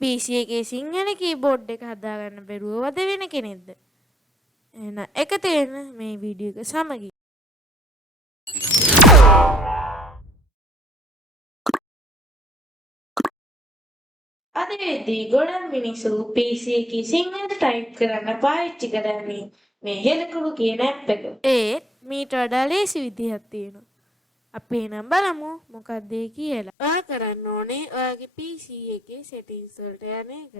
PC එකේ Sinhala keyboard එක හදාගන්න බැරුවවද වෙන කෙනෙක්ද? එහෙනම් එකතු වෙන මේ වීඩියෝ එක සමගින්. අද වෙද්දී ගොඩක් මිනිස්සු PC එකේ සිංහල ටයිප් කරන්න පාවිච්චි කරන්නේ මේ හෙළකුරු කියන ඇප් එක. ඒත් මීට වඩා ලේසි විදිහක් තියෙනවා. අපි නම් බලමු මොකක්ද ඒ කියලා. ඔයා කරන්න ඕනේ ඔයාගේ PC එකේ settings වලට යන එක.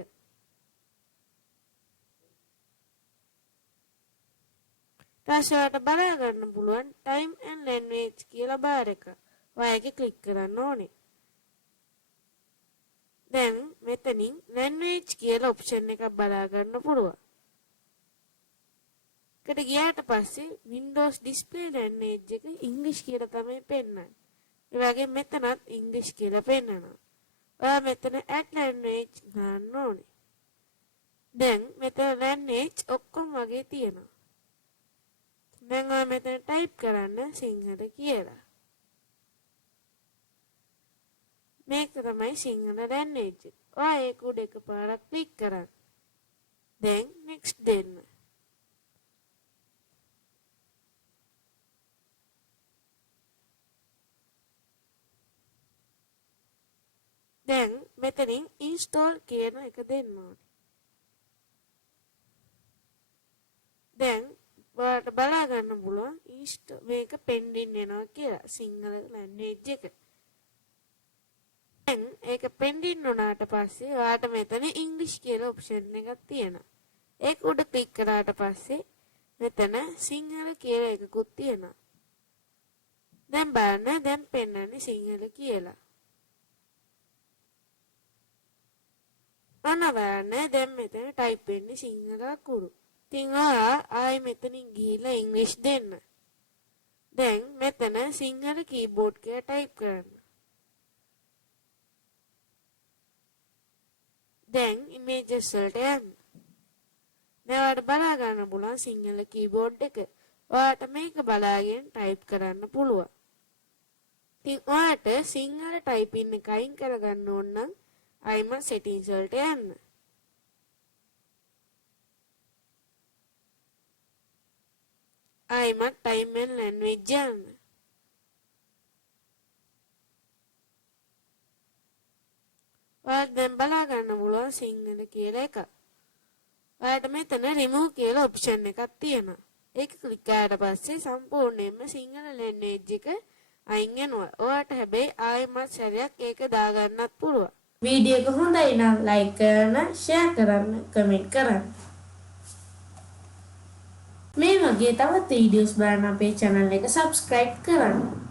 ඊට බලා ගන්න පුළුවන් time and language කියලා බාර් එක. ඔයා ඒක ක්ලික් කරන්න ඕනේ. දැන් මෙතනින් language කියලා ඔප්ෂන් එකක් බලා ගන්න පුළුවන්. එකට ගියාට පස්සේ Windows display language එක English කියලා තමයි පෙන්නන්නේ. ඒ වගේම මෙතනත් English කියලා පෙන්නනවා. ඔයා මෙතන add language ගන්න ඕනේ. දැන් මෙතන language ඔක්කොම වගේ තියෙනවා. දැන් ඔයා මෙතන type කරන්න සිංහල කියලා. මේක තමයි සිංහල language. ඔයා ඒක උඩ එකපාරක් ක්ලික් කරන්න. දැන් next දෙන්න. දැන් මෙතනින් install කියන එක දෙන්න ඕනේ. දැන් ඔයාලට බලා ගන්න පුළුවන් මේක pending වෙනවා කියලා සිංහල language එක. දැන් ඒක pending වුණාට පස්සේ ඔයාලට මෙතන English කියලා option එකක් තියෙනවා. ඒක උඩ ක්ලික් කරාට පස්සේ මෙතන සිංහල කියලා එකකුත් තියෙනවා. දැන් බලන්න දැන් පෙන්නන්නේ සිංහල කියලා. බලන්න දැන් මෙතන ටයිප් වෙන්නේ සිංහල අකුරු. ඉතින් ඔයා ආයෙ මෙතනින් ගිහිල්ලා ඉංග්‍රීසි දෙන්න. දැන් මෙතන සිංහල කීබෝඩ් කියලා ටයිප් කරන්න. දැන් ඉමේජස් වලට යන්න. දැන් ඔයාලට බලා ගන්න පුළුවන් සිංහල කීබෝඩ් එක. ඔයාලට මේක බලාගෙන ටයිප් කරන්න පුළුවන්. ඉතින් ඔයාලට සිංහල ටයිපින් එක අයින් කරගන්න ඕන නම් අයිම settings වලට යන්න. අයිමත් time and language යන්න. ඔයාලට දැන් බලා ගන්න පුළුවන් සිංහල කියලා එක. ඔයාලට මෙතන remove කියලා option එකක් තියෙනවා. ඒක ක්ලික් කරාට පස්සේ සම්පූර්ණයෙන්ම සිංහල language එක අයින් වෙනවා. ඔයාලට හැබැයි ආයෙමත් සැරයක් ඒක දාගන්නත් පුළුවන්. වීඩියෝ එක හොඳයි නම් ලයික් කරන්න, ෂෙයා කරන්න, කමෙන්ට් කරන්න. මේ වගේ තවත් වීඩියෝස් බලන්න අපේ channel එක subscribe කරන්න.